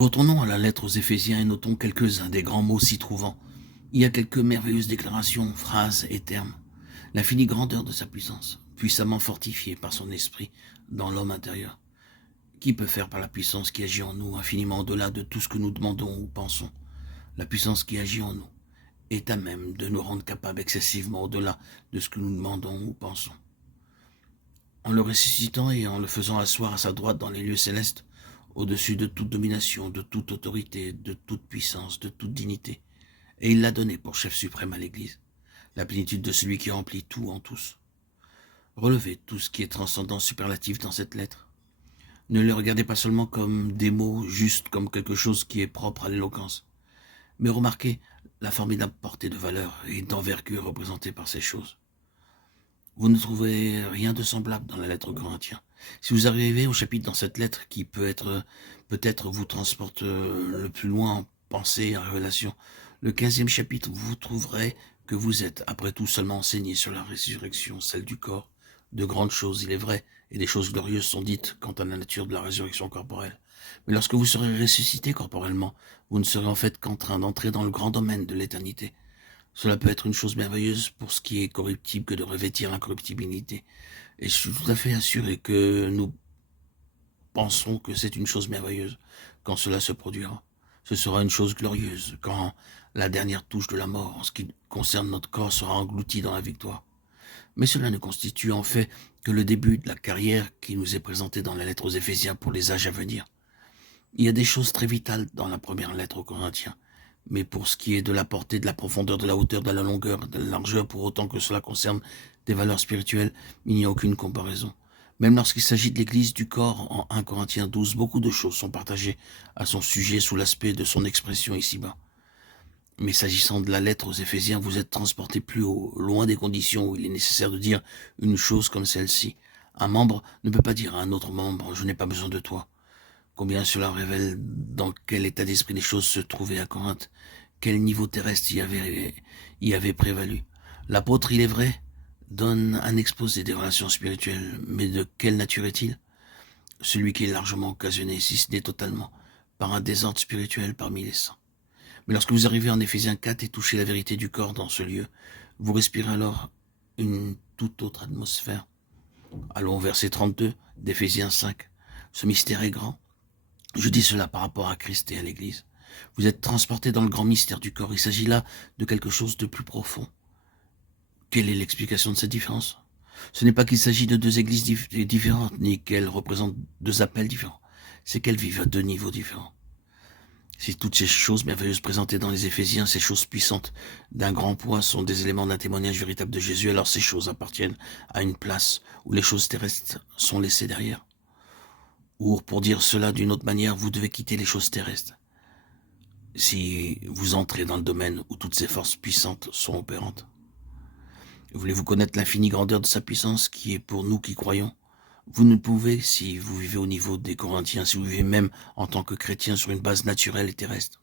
Retournons à la lettre aux Éphésiens et notons quelques-uns des grands mots s'y trouvant. Il y a quelques merveilleuses déclarations, phrases et termes. L'infinie grandeur de sa puissance, puissamment fortifiée par son esprit dans l'homme intérieur. Qui peut faire par la puissance qui agit en nous infiniment au-delà de tout ce que nous demandons ou pensons? La puissance qui agit en nous est à même de nous rendre capables excessivement au-delà de ce que nous demandons ou pensons. En le ressuscitant et en le faisant asseoir à sa droite dans les lieux célestes, au-dessus de toute domination, de toute autorité, de toute puissance, de toute dignité. Et il l'a donné pour chef suprême à l'Église, la plénitude de celui qui remplit tout en tous. Relevez tout ce qui est transcendant superlatif dans cette lettre. Ne le regardez pas seulement comme des mots, juste comme quelque chose qui est propre à l'éloquence, mais remarquez la formidable portée de valeur et d'envergure représentée par ces choses. Vous ne trouverez rien de semblable dans la lettre aux Corinthiens. Si vous arrivez au chapitre dans cette lettre qui peut-être vous transporte le plus loin en pensée, en révélation, le 15e chapitre, vous trouverez que vous êtes, après tout, seulement enseigné sur la résurrection, celle du corps. De grandes choses, il est vrai, et des choses glorieuses sont dites quant à la nature de la résurrection corporelle. Mais lorsque vous serez ressuscité corporellement, vous ne serez en fait qu'en train d'entrer dans le grand domaine de l'éternité. Cela peut être une chose merveilleuse pour ce qui est corruptible que de revêtir l'incorruptibilité. Et je suis tout à fait assuré que nous pensons que c'est une chose merveilleuse quand cela se produira. Ce sera une chose glorieuse quand la dernière touche de la mort en ce qui concerne notre corps sera engloutie dans la victoire. Mais cela ne constitue en fait que le début de la carrière qui nous est présentée dans la lettre aux Éphésiens pour les âges à venir. Il y a des choses très vitales dans la première lettre aux Corinthiens. Mais pour ce qui est de la portée, de la profondeur, de la hauteur, de la longueur, de la largeur, pour autant que cela concerne des valeurs spirituelles, il n'y a aucune comparaison. Même lorsqu'il s'agit de l'église du corps, en 1 Corinthiens 12, beaucoup de choses sont partagées à son sujet sous l'aspect de son expression ici-bas. Mais s'agissant de la lettre aux Éphésiens, vous êtes transporté plus haut, loin des conditions où il est nécessaire de dire une chose comme celle-ci. Un membre ne peut pas dire à un autre membre « je n'ai pas besoin de toi ». Combien cela révèle dans quel état d'esprit les choses se trouvaient à Corinthe, quel niveau terrestre y avait prévalu. L'apôtre, il est vrai, donne un exposé des relations spirituelles, mais de quelle nature est-il? Celui qui est largement occasionné, si ce n'est totalement, par un désordre spirituel parmi les saints. Mais lorsque vous arrivez en Éphésiens 4 et touchez la vérité du corps dans ce lieu, vous respirez alors une toute autre atmosphère. Allons au verset 32 d'Éphésiens 5. Ce mystère est grand. Je dis cela par rapport à Christ et à l'Église. Vous êtes transportés dans le grand mystère du corps. Il s'agit là de quelque chose de plus profond. Quelle est l'explication de cette différence? Ce n'est pas qu'il s'agit de deux églises différentes, ni qu'elles représentent deux appels différents. C'est qu'elles vivent à deux niveaux différents. Si toutes ces choses merveilleuses présentées dans les Éphésiens, ces choses puissantes d'un grand poids sont des éléments d'un témoignage véritable de Jésus, alors ces choses appartiennent à une place où les choses terrestres sont laissées derrière. Ou, pour dire cela d'une autre manière, vous devez quitter les choses terrestres. Si vous entrez dans le domaine où toutes ces forces puissantes sont opérantes. Voulez-vous connaître l'infinie grandeur de sa puissance qui est pour nous qui croyons? Vous ne pouvez si vous vivez au niveau des Corinthiens, si vous vivez même en tant que chrétien sur une base naturelle et terrestre.